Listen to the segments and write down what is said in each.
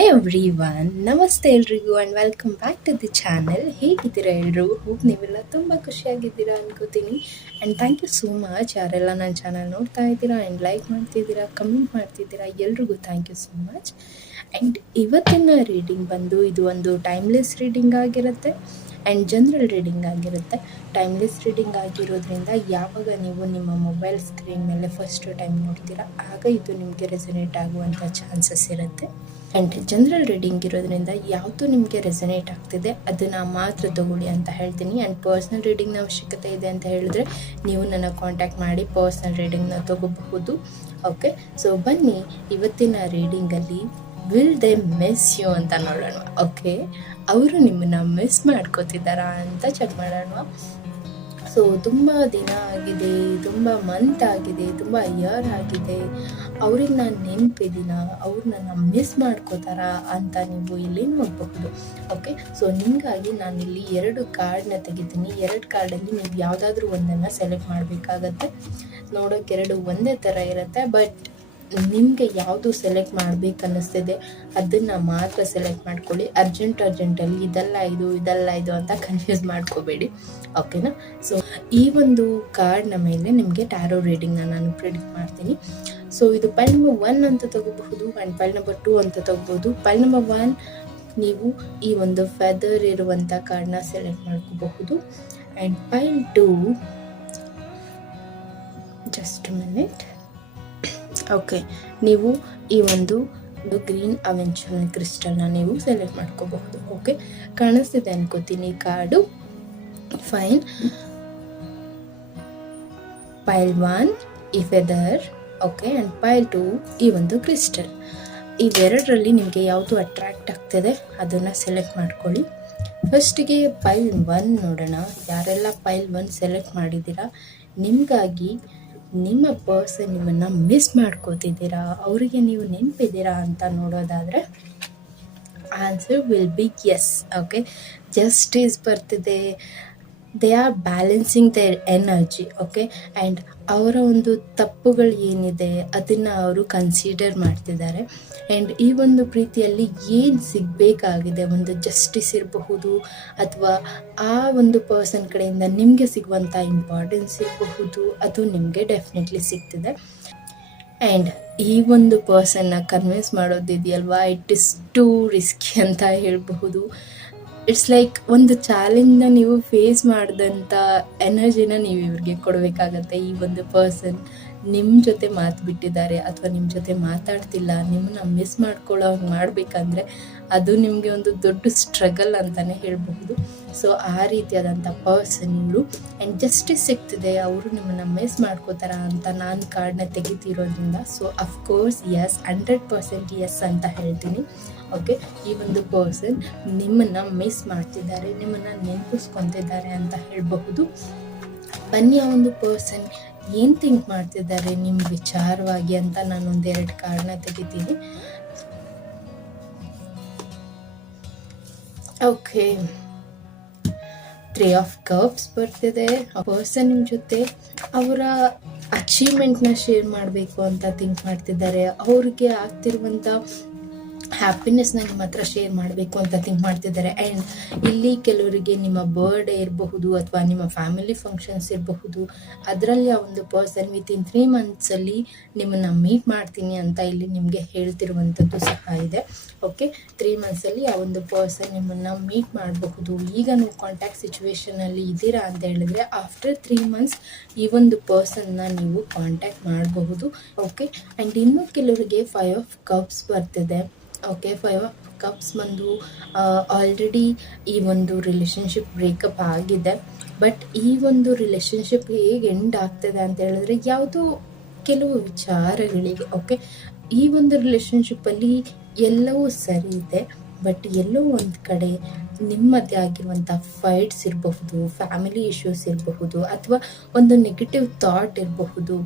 Hi everyone, ನಮಸ್ತೆ ಎಲ್ರಿಗೂ and welcome back to the channel. ಹೇಗಿದ್ದೀರಾ ಎಲ್ಲರೂ? ಹೋಪ್ ನೀವೆಲ್ಲ ತುಂಬ ಖುಷಿಯಾಗಿದ್ದೀರಾ ಅನ್ಕೋತೀನಿ. And thank you so much ಯಾರೆಲ್ಲ ನನ್ನ ಚಾನಲ್ ನೋಡ್ತಾ ಇದ್ದೀರಾ ಆ್ಯಂಡ್ ಲೈಕ್ ಮಾಡ್ತಿದ್ದೀರಾ, ಕಮೆಂಟ್ ಮಾಡ್ತಿದ್ದೀರಾ, ಎಲ್ರಿಗೂ thank you so much. And ಇವತ್ತಿನ ರೀಡಿಂಗ್ ಬಂದು ಇದು ಒಂದು ಟೈಮ್ಲೆಸ್ ರೀಡಿಂಗ್ ಆಗಿರುತ್ತೆ ಆ್ಯಂಡ್ ಜನರಲ್ ರೀಡಿಂಗ್ ಆಗಿರುತ್ತೆ. ಟೈಮ್ಲೆಸ್ ರೀಡಿಂಗ್ ಆಗಿರೋದ್ರಿಂದ ಯಾವಾಗ ನೀವು ನಿಮ್ಮ ಮೊಬೈಲ್ ಸ್ಕ್ರೀನ್ ಮೇಲೆ ಫಸ್ಟ್ ಟೈಮ್ ನೋಡ್ತೀರಾ ಆಗ ಇದು ನಿಮಗೆ ರೆಸನೇಟ್ ಆಗುವಂಥ ಚಾನ್ಸಸ್ ಇರುತ್ತೆ. ಆ್ಯಂಡ್ ಜನರಲ್ ರೀಡಿಂಗ್ ಇರೋದ್ರಿಂದ ಯಾವುದು ನಿಮಗೆ ರೆಸನೇಟ್ ಆಗ್ತಿದೆ ಅದನ್ನು ಮಾತ್ರ ತಗೊಳ್ಳಿ ಅಂತ ಹೇಳ್ತೀನಿ. ಆ್ಯಂಡ್ ಪರ್ಸ್ನಲ್ ರೀಡಿಂಗ್ನ ಅವಶ್ಯಕತೆ ಇದೆ ಅಂತ ಹೇಳಿದ್ರೆ ನೀವು ನನ್ನ ಕಾಂಟ್ಯಾಕ್ಟ್ ಮಾಡಿ ಪರ್ಸ್ನಲ್ ರೀಡಿಂಗ್ನ ತಗೋಬಹುದು. ಓಕೆ, ಸೊ ಬನ್ನಿ ಇವತ್ತಿನ ರೀಡಿಂಗಲ್ಲಿ ವಿಲ್ ದೇ ಮಿಸ್ ಯು ಅಂತ ನೋಡೋಣ. ಓಕೆ, ಅವರು ನಿಮ್ಮನ್ನು ಮಿಸ್ ಮಾಡ್ಕೋತಿದ್ದಾರಾ ಅಂತ ಚೆಕ್ ಮಾಡೋಣ. ಸೊ ತುಂಬ ದಿನ ಆಗಿದೆ, ತುಂಬ ಮಂತ್ ಆಗಿದೆ, ತುಂಬ ಇಯರ್ ಆಗಿದೆ, ಅವ್ರಿಗೆ ನಾನು ನೆನಪಿದ್ದೀನ, ಅವ್ರು ನನ್ನ ಮಿಸ್ ಮಾಡ್ಕೋತಾರ ಅಂತ ನೀವು ಇಲ್ಲಿ ನೋಡಬಹುದು. ಓಕೆ, ಸೊ ನಿಮಗಾಗಿ ನಾನಿಲ್ಲಿ 2 ಕಾರ್ಡ್ನ ತೆಗಿತೀನಿ. 2 ಕಾರ್ಡಲ್ಲಿ ನೀವು ಯಾವುದಾದ್ರೂ ಒಂದನ್ನು ಸೆಲೆಕ್ಟ್ ಮಾಡಬೇಕಾಗತ್ತೆ. ನೋಡೋಕೆ 2 ಒಂದೇ ಥರ ಇರುತ್ತೆ, ಬಟ್ ನಿಮಗೆ ಯಾವುದು ಸೆಲೆಕ್ಟ್ ಮಾಡಬೇಕು ಅನ್ನಿಸ್ತಿದೆ ಅದನ್ನು ಮಾತ್ರ ಸೆಲೆಕ್ಟ್ ಮಾಡ್ಕೊಳ್ಳಿ. ಅರ್ಜೆಂಟಲ್ಲಿ ಇದಲ್ಲ ಇದು ಅಂತ ಕನ್ಫ್ಯೂಸ್ ಮಾಡ್ಕೋಬೇಡಿ. ಓಕೆನಾ? ಸೊ ಈ ಒಂದು ಕಾರ್ಡ್ನ ಮೇಲೆ ನಿಮಗೆ ಟ್ಯಾರೋ ರೀಡಿಂಗ್ನ ನಾನು ಪ್ರಿಡಿಕ್ಟ್ ಮಾಡ್ತೀನಿ. ಸೊ ಇದು ಪೈಲ್ ನಂಬರ್ 1 ಅಂತ ತಗೋಬಹುದು ಆ್ಯಂಡ್ ಪೈಲ್ ನಂಬರ್ 2 ಅಂತ ತಗೋಬಹುದು. ಪೈಲ್ ನಂಬರ್ 1 ನೀವು ಈ ಒಂದು ಫೆದರ್ ಇರುವಂಥ ಕಾರ್ಡ್ನ ಸೆಲೆಕ್ಟ್ ಮಾಡ್ಕೋಬಹುದು ಆ್ಯಂಡ್ ಪೈಲ್ 2 ಜಸ್ಟ್ ಮಿನಿಟ್. ಓಕೆ, ನೀವು ಈ ಒಂದು ಗ್ರೀನ್ ಅವೆಂಚರ್ ಕ್ರಿಸ್ಟಲ್ನ ನೀವು ಸೆಲೆಕ್ಟ್ ಮಾಡ್ಕೋಬಹುದು. ಓಕೆ, ಕಾಣಿಸ್ತಿದೆ ಅನ್ಕೋತೀನಿ ಕಾರ್ಡು. ಫೈನ್. ಪೈಲ್ 1 ಈ ಫೆದರ್, ಓಕೆ, ಆ್ಯಂಡ್ ಪೈಲ್ 2 ಈ ಒಂದು ಕ್ರಿಸ್ಟಲ್. ಇವೆರಡರಲ್ಲಿ ನಿಮಗೆ ಯಾವುದು ಅಟ್ರಾಕ್ಟ್ ಆಗ್ತದೆ ಅದನ್ನು ಸೆಲೆಕ್ಟ್ ಮಾಡ್ಕೊಳ್ಳಿ. ಫಸ್ಟಿಗೆ ಪೈಲ್ 1 ನೋಡೋಣ. ಯಾರೆಲ್ಲ ಪೈಲ್ 1 ಸೆಲೆಕ್ಟ್ ಮಾಡಿದ್ದೀರಾ, ನಿಮಗಾಗಿ ನಿಮ್ಮ ಪರ್ಸನ್ ನಿಮ್ಮನ್ನು ಮಿಸ್ ಮಾಡ್ಕೋತಿದ್ದೀರಾ, ಅವರಿಗೆ ನೀವು ನೆನಪಿದ್ದೀರಾ ಅಂತ ನೋಡೋದಾದರೆ answer will be yes. Okay, justice ಬರ್ತಿದೆ. They are balancing their energy. Okay, and ಅವರ ಒಂದು ತಪ್ಪುಗಳು ಏನಿದೆ ಅದನ್ನು ಅವರು ಕನ್ಸಿಡರ್ ಮಾಡ್ತಿದ್ದಾರೆ. ಆ್ಯಂಡ್ ಈ ಒಂದು ಪ್ರೀತಿಯಲ್ಲಿ ಏನು ಸಿಗಬೇಕಾಗಿದೆ, ಒಂದು ಜಸ್ಟಿಸ್ ಇರಬಹುದು ಅಥವಾ ಆ ಒಂದು ಪರ್ಸನ್ ಕಡೆಯಿಂದ ನಿಮಗೆ ಸಿಗುವಂಥ ಇಂಪಾರ್ಟೆನ್ಸ್ ಇರಬಹುದು, ಅದು ನಿಮಗೆ ಡೆಫಿನೆಟ್ಲಿ ಸಿಗ್ತಿದೆ. ಆ್ಯಂಡ್ ಈ ಒಂದು ಪರ್ಸನ್ನ ಕನ್ವಿನ್ಸ್ ಮಾಡೋದಿದೆಯಲ್ವಾ, ಇಟ್ ಇಸ್ ಟೂ ರಿಸ್ಕಿ ಅಂತ ಹೇಳಬಹುದು. ಇಟ್ಸ್ ಲೈಕ್ ಒಂದು ಚಾಲೆಂಜ್ನ ನೀವು ಫೇಸ್ ಮಾಡಿದಂಥ ಎನರ್ಜಿನ ನೀವು ಇವ್ರಿಗೆ ಕೊಡಬೇಕಾಗತ್ತೆ. ಈ ಒಂದು ಪರ್ಸನ್ ನಿಮ್ಮ ಜೊತೆ ಮಾತು ಬಿಟ್ಟಿದ್ದಾರೆ ಅಥವಾ ನಿಮ್ಮ ಜೊತೆ ಮಾತಾಡ್ತಿಲ್ಲ, ನಿಮ್ಮನ್ನ ಮಿಸ್ ಮಾಡ್ಕೊಳ್ಳೋ ಮಾಡಬೇಕಂದ್ರೆ ಅದು ನಿಮಗೆ ಒಂದು ದೊಡ್ಡ ಸ್ಟ್ರಗಲ್ ಅಂತಲೇ ಹೇಳಬಹುದು. ಸೊ ಆ ರೀತಿಯಾದಂಥ ಪರ್ಸನ್ಗಳು ಆ್ಯಂಡ್ ಜಸ್ಟಿಸ್ ಸಿಗ್ತಿದೆ, ಅವರು ನಿಮ್ಮನ್ನು ಮಿಸ್ ಮಾಡ್ಕೋತಾರ ಅಂತ ನಾನು ಕಾರ್ಡ್ನ ತೆಗಿತಿರೋದ್ರಿಂದ ಸೊ ಅಫ್ಕೋರ್ಸ್ ಎಸ್, 100% ಎಸ್ ಅಂತ ಹೇಳ್ತೀನಿ. ಓಕೆ, ಈ ಒಂದು ಪರ್ಸನ್ ನಿಮ್ಮನ್ನು ಮಿಸ್ ಮಾಡ್ತಿದ್ದಾರೆ, ನಿಮ್ಮನ್ನು ನೆನಪಿಸ್ಕೊತಿದ್ದಾರೆ ಅಂತ ಹೇಳಬಹುದು. ಬನ್ನಿ ಆ ಒಂದು ಪರ್ಸನ್ ಏನು ಥಿಂಕ್ ಮಾಡ್ತಿದ್ದಾರೆ ನಿಮ್ಮ ವಿಚಾರವಾಗಿ ಅಂತ ನಾನು 1-2 ಕಾರ್ಡ್ನ ತೆಗಿತೀನಿ. ಓಕೆ, 3 ಆಫ್ ಕಪ್ಸ್ ಬರ್ತಿದೆ. ಆ ಪರ್ಸನ್ ನಿಮ್ಮ ಜೊತೆ ಅವರ ಅಚೀವ್ಮೆಂಟ್ನ ಶೇರ್ ಮಾಡಬೇಕು ಅಂತ ಥಿಂಕ್ ಮಾಡ್ತಿದ್ದಾರೆ. ಅವ್ರಿಗೆ ಆಗ್ತಿರುವಂಥ ಹ್ಯಾಪಿನೆಸ್ನ ನಿಮ್ಮ ಹತ್ರ ಶೇರ್ ಮಾಡಬೇಕು ಅಂತ ಥಿಂಕ್ ಮಾಡ್ತಿದ್ದಾರೆ. ಆ್ಯಂಡ್ ಇಲ್ಲಿ ಕೆಲವರಿಗೆ ನಿಮ್ಮ ಬರ್ಡೇ ಇರಬಹುದು ಅಥವಾ ನಿಮ್ಮ ಫ್ಯಾಮಿಲಿ ಫಂಕ್ಷನ್ಸ್ ಇರಬಹುದು, ಅದರಲ್ಲಿ ಆ ಒಂದು ಪರ್ಸನ್ ವಿತಿನ್ 3 ಮಂತ್ಸಲ್ಲಿ ನಿಮ್ಮನ್ನು ಮೀಟ್ ಮಾಡ್ತೀನಿ ಅಂತ ಇಲ್ಲಿ ನಿಮಗೆ ಹೇಳ್ತಿರುವಂಥದ್ದು ಸಹ ಇದೆ. ಓಕೆ, 3 ಮಂತ್ಸಲ್ಲಿ ಆ ಒಂದು ಪರ್ಸನ್ ನಿಮ್ಮನ್ನು ಮೀಟ್ ಮಾಡಬಹುದು. ಈಗ ನೀವು ಕಾಂಟ್ಯಾಕ್ಟ್ ಸಿಚುವೇಷನಲ್ಲಿ ಇದ್ದೀರಾ ಅಂತ ಹೇಳಿದ್ರೆ ಆಫ್ಟರ್ 3 ಮಂತ್ಸ್ ಈ ಒಂದು ಪರ್ಸನ್ನ ನೀವು ಕಾಂಟ್ಯಾಕ್ಟ್ ಮಾಡಬಹುದು. ಓಕೆ, ಆ್ಯಂಡ್ ಇನ್ನೂ ಕೆಲವರಿಗೆ 5 ಆಫ್ ಕಪ್ಸ್ ಬರ್ತಿದೆ. ಓಕೆ, 5 ಆಫ್ ಕಪ್ಸ್ ಬಂದು ಆಲ್ರೆಡಿ ಈ ಒಂದು ರಿಲೇಷನ್ಶಿಪ್ ಬ್ರೇಕಪ್ ಆಗಿದೆ. ಬಟ್ ಈ ಒಂದು ರಿಲೇಷನ್ಶಿಪ್ ಹೇಗೆ ಎಂಡ್ ಆಗ್ತದೆ ಅಂತ ಹೇಳಿದ್ರೆ ಯಾವುದೋ ಕೆಲವು ವಿಚಾರಗಳಿಗೆ. ಓಕೆ, ಈ ಒಂದು ರಿಲೇಷನ್ಶಿಪ್ಪಲ್ಲಿ ಎಲ್ಲವೂ ಸರಿ ಇದೆ, ಬಟ್ ಎಲ್ಲೋ ಒಂದು ಕಡೆ ನಿಮ್ಮದೇ ಆಗಿರುವಂಥ ಫೈಟ್ಸ್ ಇರಬಹುದು, ಫ್ಯಾಮಿಲಿ ಇಶ್ಯೂಸ್ ಇರಬಹುದು, ಅಥವಾ ಒಂದು ನೆಗೆಟಿವ್ ಥಾಟ್ ಇರಬಹುದು,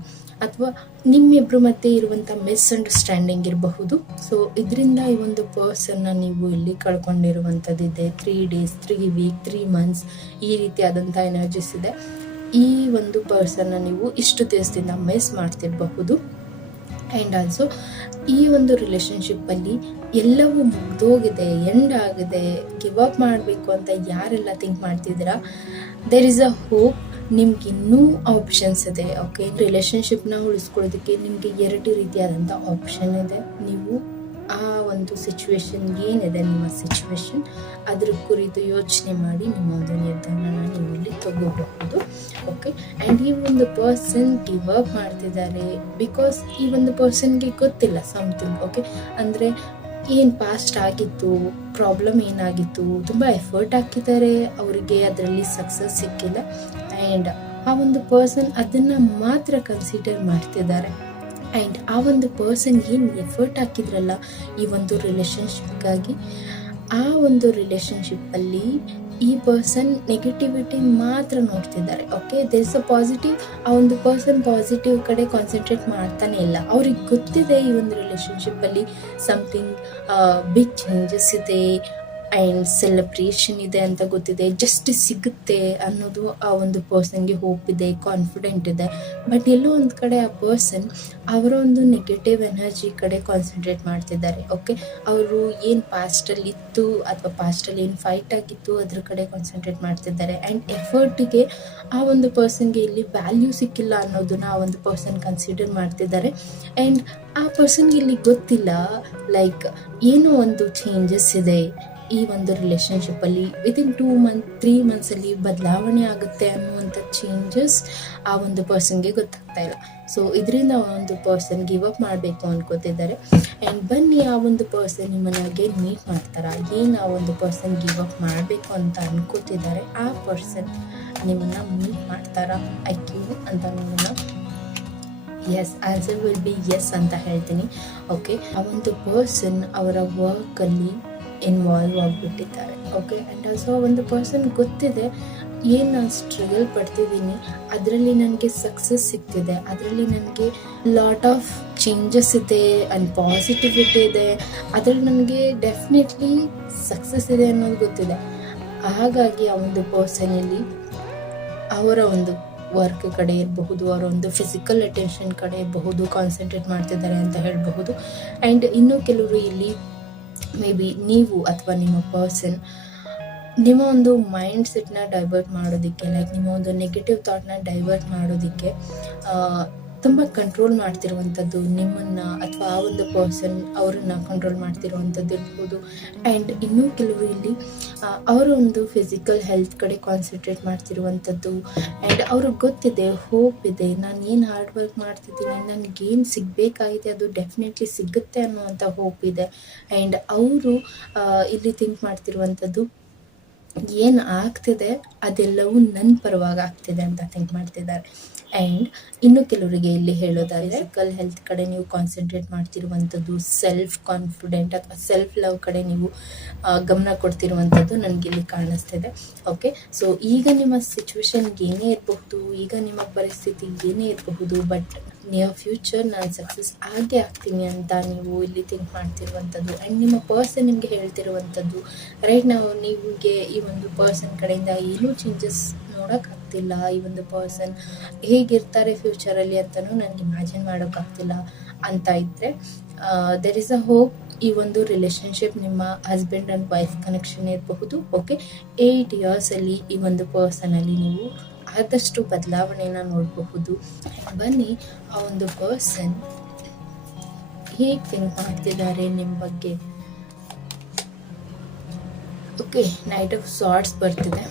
ಅಥವಾ ನಿಮ್ಮಿಬ್ಬರ ಮಧ್ಯೆ ಇರುವಂಥ ಮಿಸ್ಅಂಡರ್ಸ್ಟ್ಯಾಂಡಿಂಗ್ ಇರಬಹುದು. ಸೊ ಇದರಿಂದ ಈ ಒಂದು ಪರ್ಸನ್ನ ನೀವು ಇಲ್ಲಿ ಕಳ್ಕೊಂಡಿರುವಂಥದ್ದಿದೆ. 3 ಡೇಸ್, 3 ವೀಕ್, 3 ಮಂತ್ಸ್ ಈ ರೀತಿಯಾದಂಥ ಎನರ್ಜೀಸ್ ಇದೆ. ಈ ಒಂದು ಪರ್ಸನ್ನ ನೀವು ಇಷ್ಟು ದಿವಸದಿಂದ ಮಿಸ್ ಮಾಡ್ತಿರಬಹುದು. ಆ್ಯಂಡ್ ಆಲ್ಸೋ ಈ ಒಂದು ರಿಲೇಷನ್ಶಿಪ್ಪಲ್ಲಿ ಎಲ್ಲವೂ ಮುಗ್ದೋಗಿದೆ, ಎಂಡ್ ಆಗಿದೆ, ಗಿವ್ ಅಪ್ ಮಾಡಬೇಕು ಅಂತ ಯಾರೆಲ್ಲ ಥಿಂಕ್ ಮಾಡ್ತಿದ್ದೀರಾ, ದೇರ್ ಇಸ್ ಅ ಹೋಪ್. ನಿಮ್ಗೆ ಇನ್ನೂ ಆಪ್ಷನ್ಸ್ ಇದೆ. ಓಕೆ, ರಿಲೇಷನ್ಶಿಪ್ನ ಉಳಿಸ್ಕೊಳ್ಳೋದಕ್ಕೆ ನಿಮಗೆ 2 ರೀತಿಯಾದಂಥ ಆಪ್ಷನ್ ಇದೆ. ನೀವು ಆ ಒಂದು ಸಿಚುವೇಶನ್ ಏನಿದೆ, ನಿಮ್ಮ ಸಿಚುವೇಶನ್ ಅದ್ರ ಕುರಿತು ಯೋಚನೆ ಮಾಡಿ ನಿಮ್ಮ ಒಂದು ನಿರ್ಧಾರನ ನೀವು ಇಲ್ಲಿ ತಗೋಬಹುದು. ಓಕೆ, ಆ್ಯಂಡ್ ಈ ಒಂದು ಪರ್ಸನ್ ಗಿವ್ ಅಪ್ ಮಾಡ್ತಿದ್ದಾರೆ ಬಿಕಾಸ್ ಈ ಒಂದು ಪರ್ಸನ್ಗೆ ಗೊತ್ತಿಲ್ಲ ಸಮಥಿಂಗ್. ಓಕೆ, ಅಂದರೆ ಏನು ಪಾಸ್ಟ್ ಆಗಿತ್ತು, ಪ್ರಾಬ್ಲಮ್ ಏನಾಗಿತ್ತು, ತುಂಬ ಎಫರ್ಟ್ ಹಾಕಿದ್ದಾರೆ, ಅವರಿಗೆ ಅದರಲ್ಲಿ ಸಕ್ಸಸ್ ಸಿಕ್ಕಿಲ್ಲ. ಆ್ಯಂಡ್ ಆ ಒಂದು ಪರ್ಸನ್ ಅದನ್ನು ಮಾತ್ರ ಕನ್ಸಿಡರ್ ಮಾಡ್ತಿದ್ದಾರೆ. ಆ್ಯಂಡ್ ಆ ಒಂದು ಪರ್ಸನ್ ಏನು ಎಫರ್ಟ್ ಹಾಕಿದ್ರಲ್ಲ ಈ ಒಂದು ರಿಲೇಷನ್ಶಿಪ್ಗಾಗಿ, ಆ ಒಂದು ರಿಲೇಷನ್ಶಿಪ್ಪಲ್ಲಿ ಈ ಪರ್ಸನ್ ನೆಗೆಟಿವಿಟಿ ಮಾತ್ರ ನೋಡ್ತಿದ್ದಾರೆ. Okay, there is a positive, ಆ ಒಂದು ಪರ್ಸನ್ ಪಾಸಿಟಿವ್ ಕಡೆ ಕಾನ್ಸಂಟ್ರೇಟ್ ಮಾಡ್ತಾನೆ ಇಲ್ಲ. ಅವ್ರಿಗೆ ಗೊತ್ತಿದೆ ಈ ಒಂದು ರಿಲೇಷನ್ಶಿಪ್ಪಲ್ಲಿ ಸಮಥಿಂಗ್ ಬಿಗ್ ಚೇಂಜಸ್ ಇದೆ ಆ್ಯಂಡ್ ಸೆಲೆಬ್ರೇಷನ್ ಇದೆ ಅಂತ ಗೊತ್ತಿದೆ, ಜಸ್ಟಿಸ್ ಸಿಗುತ್ತೆ ಅನ್ನೋದು ಆ ಒಂದು ಪರ್ಸನ್ಗೆ ಹೋಪ್ ಇದೆ, ಕಾನ್ಫಿಡೆಂಟ್ ಇದೆ. ಬಟ್ ಎಲ್ಲೋ ಒಂದು ಕಡೆ ಆ ಪರ್ಸನ್ ಅವರ ಒಂದು ನೆಗೆಟಿವ್ ಎನರ್ಜಿ ಕಡೆ ಕಾನ್ಸಂಟ್ರೇಟ್ ಮಾಡ್ತಿದ್ದಾರೆ. ಓಕೆ, ಅವರು ಏನು ಪಾಸ್ಟಲ್ಲಿ ಇತ್ತು ಅಥವಾ ಪಾಸ್ಟಲ್ಲಿ ಏನು ಫೈಟ್ ಆಗಿತ್ತು ಅದ್ರ ಕಡೆ ಕಾನ್ಸಂಟ್ರೇಟ್ ಮಾಡ್ತಿದ್ದಾರೆ. ಆ್ಯಂಡ್ ಎಫರ್ಟಿಗೆ ಆ ಒಂದು ಪರ್ಸನ್ಗೆ ಇಲ್ಲಿ ವ್ಯಾಲ್ಯೂ ಸಿಕ್ಕಿಲ್ಲ ಅನ್ನೋದನ್ನ ಆ ಒಂದು ಪರ್ಸನ್ ಕನ್ಸಿಡರ್ ಮಾಡ್ತಿದ್ದಾರೆ. ಆ್ಯಂಡ್ ಆ ಪರ್ಸನ್ಗೆ ಇಲ್ಲಿ ಗೊತ್ತಿಲ್ಲ ಲೈಕ್ ಏನೋ ಒಂದು ಚೇಂಜಸ್ ಇದೆ ಈ ಒಂದು ರಿಲೇಷನ್ಶಿಪ್ಪಲ್ಲಿ, ವಿತಿನ್ 2 ಮಂತ್ 3 ಮಂತ್ಸಲ್ಲಿ ಬದಲಾವಣೆ ಆಗುತ್ತೆ ಅನ್ನುವಂಥ ಚೇಂಜಸ್ ಆ ಒಂದು ಪರ್ಸನ್ಗೆ ಗೊತ್ತಾಗ್ತಾ ಇಲ್ಲ. ಸೊ ಇದರಿಂದ ಆ ಒಂದು ಪರ್ಸನ್ ಗಿವ್ ಅಪ್ ಮಾಡಬೇಕು ಅನ್ಕೋತಿದ್ದಾರೆ. ಆ್ಯಂಡ್ ಬನ್ನಿ, ಆ ಒಂದು ಪರ್ಸನ್ ನಿಮ್ಮನ್ನು ಅಗೇನ್ ಮೀಟ್ ಮಾಡ್ತಾರಾ, ಏನು ಆ ಒಂದು ಪರ್ಸನ್ ಗಿವ್ ಅಪ್ ಮಾಡಬೇಕು ಅಂತ ಅನ್ಕೋತಿದ್ದಾರೆ, ಆ ಪರ್ಸನ್ ನಿಮ್ಮನ್ನು ಮೀಟ್ ಮಾಡ್ತಾರಾ ಅಂತ ನಿಮ್ಮನ್ನು yes, answer will be yes ಅಂತ ಹೇಳ್ತೀನಿ. ಓಕೆ, ಆ ಒಂದು ಪರ್ಸನ್ ಅವರ ವರ್ಕಲ್ಲಿ ಇನ್ವಾಲ್ವ್ ಆಗಿಬಿಟ್ಟಿದ್ದಾರೆ. ಓಕೆ, ಆ್ಯಂಡ್ ಆಲ್ಸೋ ಒಂದು ಪರ್ಸನ್ ಗೊತ್ತಿದೆ ಏನು ನಾನು ಸ್ಟ್ರಗಲ್ ಪಡ್ತಿದ್ದೀನಿ, ಅದರಲ್ಲಿ ನನಗೆ ಸಕ್ಸಸ್ ಸಿಗ್ತಿದೆ, ಅದರಲ್ಲಿ ನನಗೆ ಲಾಟ್ ಆಫ್ ಚೇಂಜಸ್ ಇದೆ ಆ್ಯಂಡ್ ಪಾಸಿಟಿವಿಟಿ ಇದೆ, ಅದರಲ್ಲಿ ನನಗೆ ಡೆಫಿನೆಟ್ಲಿ ಸಕ್ಸಸ್ ಇದೆ ಅನ್ನೋದು ಗೊತ್ತಿದೆ. ಹಾಗಾಗಿ ಆ ಒಂದು ಪರ್ಸನಲ್ಲಿ ಅವರ ಒಂದು ವರ್ಕ್ ಕಡೆ ಇರಬಹುದು, ಅವರ ಒಂದು ಫಿಸಿಕಲ್ ಅಟೆನ್ಷನ್ ಕಡೆ ಇರಬಹುದು ಕಾನ್ಸಂಟ್ರೇಟ್ ಮಾಡ್ತಿದ್ದಾರೆ ಅಂತ ಹೇಳಬಹುದು. ಆ್ಯಂಡ್ ಇನ್ನೂ ಕೆಲವರು ಇಲ್ಲಿ ಮೇ ಬಿ ನೀವು ಅಥವಾ ನಿಮ್ಮ ಪರ್ಸನ್ ನಿಮ್ಮ ಒಂದು ಮೈಂಡ್ ಸೆಟ್ನ ಡೈವರ್ಟ್ ಮಾಡೋದಕ್ಕೆ, ಲೈಕ್ ನಿಮ್ಮ ಒಂದು ನೆಗೆಟಿವ್ ಥಾಟ್ನ ಡೈವರ್ಟ್ ಮಾಡೋದಕ್ಕೆ ತುಂಬ ಕಂಟ್ರೋಲ್ ಮಾಡ್ತಿರುವಂಥದ್ದು ನಿಮ್ಮನ್ನು ಅಥವಾ ಆ ಒಂದು ಪರ್ಸನ್ ಅವರನ್ನು ಕಂಟ್ರೋಲ್ ಮಾಡ್ತಿರುವಂಥದ್ದು ಇರ್ಬೋದು. ಆ್ಯಂಡ್ ಇನ್ನೂ ಕೆಲವರು ಇಲ್ಲಿ ಅವರ ಒಂದು ಫಿಸಿಕಲ್ ಹೆಲ್ತ್ ಕಡೆ ಕಾನ್ಸಂಟ್ರೇಟ್ ಮಾಡ್ತಿರುವಂಥದ್ದು. ಆ್ಯಂಡ್ ಅವ್ರಿಗೆ ಗೊತ್ತಿದೆ, ಹೋಪ್ ಇದೆ, ನಾನು ಏನು ಹಾರ್ಡ್ ವರ್ಕ್ ಮಾಡ್ತಿದ್ದೀನಿ, ನನಗೇನು ಸಿಗಬೇಕಾಗಿದೆ ಅದು ಡೆಫಿನೆಟ್ಲಿ ಸಿಗುತ್ತೆ ಅನ್ನುವಂಥ ಹೋಪ್ ಇದೆ. ಆ್ಯಂಡ್ ಅವರು ಇಲ್ಲಿ ಥಿಂಕ್ ಮಾಡ್ತಿರುವಂಥದ್ದು ಏನು ಆಗ್ತಿದೆ ಅದೆಲ್ಲವೂ ನನ್ನ ಪರವಾಗಿ ಆಗ್ತಿದೆ ಅಂತ ಥಿಂಕ್ ಮಾಡ್ತಿದ್ದಾರೆ. ಆ್ಯಂಡ್ ಇನ್ನು ಕೆಲವರಿಗೆ ಇಲ್ಲಿ ಹೇಳೋದಾದರೆ ಫಿಸಿಕಲ್ ಹೆಲ್ತ್ ಕಡೆ ನೀವು ಕಾನ್ಸಂಟ್ರೇಟ್ ಮಾಡ್ತಿರುವಂಥದ್ದು, ಸೆಲ್ಫ್ ಕಾನ್ಫಿಡೆಂಟ್ ಅಥವಾ ಸೆಲ್ಫ್ ಲವ್ ಕಡೆ ನೀವು ಗಮನ ಕೊಡ್ತಿರುವಂಥದ್ದು ನನಗಿಲ್ಲಿ ಕಾಣಿಸ್ತಿದೆ. ಓಕೆ, ಸೊ ಈಗ ನಿಮ್ಮ ಸಿಚುವೇಶನ್ ಏನೇ ಇರಬಹುದು, ಈಗ ನಿಮ್ಮ ಪರಿಸ್ಥಿತಿ ಏನೇ ಇರಬಹುದು, ಬಟ್ ನಿಯರ್ ಫ್ಯೂಚರ್ ನಾನು ಸಕ್ಸಸ್ ಆಗೇ ಆಗ್ತೀನಿ ಅಂತ ನೀವು ಇಲ್ಲಿ ಥಿಂಕ್ ಮಾಡ್ತಿರುವಂಥದ್ದು. ಆ್ಯಂಡ್ ನಿಮ್ಮ ಪರ್ಸನ್ ನಿಮಗೆ ಹೇಳ್ತಿರುವಂಥದ್ದು ರೈಟ್ ನಾವು ನಿಮಗೆ ಈ ಒಂದು ಪರ್ಸನ್ ಕಡೆಯಿಂದ ಏನೂ ಚೇಂಜಸ್ ನೋಡೋಕ್ಕಾಗ್ತಿಲ್ಲ, ಈ ಒಂದು ಪರ್ಸನ್ ಹೇಗಿರ್ತಾರೆ ಫ್ಯೂಚರಲ್ಲಿ ಅಂತಲೂ ನನಗೆ ಇಮ್ಯಾಜಿನ್ ಮಾಡೋಕ್ಕಾಗ್ತಿಲ್ಲ ಅಂತ ಇದ್ದರೆ ದೆರ್ ಇಸ್ ಅ ಹೋಪ್. ಈ ಒಂದು ರಿಲೇಷನ್ಶಿಪ್ ನಿಮ್ಮ ಹಸ್ಬೆಂಡ್ ಆ್ಯಂಡ್ ವೈಫ್ ಕನೆಕ್ಷನ್ ಇರಬಹುದು. ಓಕೆ, 8 ಇಯರ್ಸಲ್ಲಿ ಈ ಒಂದು ಪರ್ಸನಲ್ಲಿ ನೀವು ಆದಷ್ಟು ಬದಲಾವಣೆನ ನೋಡಬಹುದು. ಬನ್ನಿ, ಆ ಒಂದು ಪರ್ಸನ್ ಹೇಗೆ ಥಿಂಕ್ ಮಾಡ್ತಿದ್ದಾರೆ ನಿಮ್ಮ ಬಗ್ಗೆ. ಓಕೆ, ನೈಟ್ ಆಫ್ ಸಾರ್ಟ್ಸ್ ಬರ್ತಿದೆ.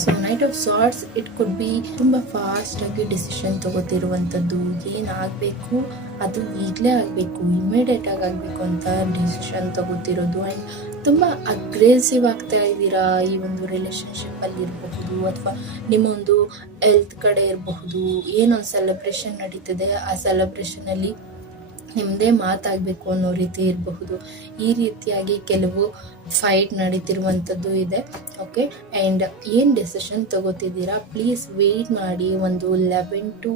So knight of swords it could be ತುಂಬ ಫಾಸ್ಟಾಗಿ ಡಿಸಿಷನ್ ತೊಗೋತಿರುವಂಥದ್ದು, ಏನಾಗಬೇಕು ಅದು ಈಗಲೇ ಆಗಬೇಕು, ಇಮಿಡಿಯೇಟಾಗಿ ಆಗಬೇಕು ಅಂತ ಡಿಸಿಷನ್ ತೊಗೋತಿರೋದು. ಆ್ಯಂಡ್ ತುಂಬ ಅಗ್ರೆಸಿವ್ ಆಗ್ತಾ ಇದ್ದೀರಾ ಈ ಒಂದು ರಿಲೇಷನ್ಶಿಪ್ಪಲ್ಲಿ ಇರಬಹುದು, ಅಥವಾ ನಿಮ್ಮೊಂದು ಹೆಲ್ತ್ ಕಡೆ ಇರಬಹುದು. ಏನೊಂದು ಸೆಲೆಬ್ರೇಷನ್ ನಡೀತಿದೆ, ಆ ಸೆಲೆಬ್ರೇಷನಲ್ಲಿ ನಿಮ್ಮದೇ ಮಾತಾಗಬೇಕು ಅನ್ನೋ ರೀತಿ ಇರಬಹುದು. ಈ ರೀತಿಯಾಗಿ ಕೆಲವು ಫೈಟ್ ನಡೀತಿರುವಂಥದ್ದು ಇದೆ. ಓಕೆ, ಆ್ಯಂಡ್ ಏನು ಡೆಸಿಷನ್ ತಗೋತಿದ್ದೀರಾ ಪ್ಲೀಸ್ ವೆಯ್ಟ್ ಮಾಡಿ. ಒಂದು 11 to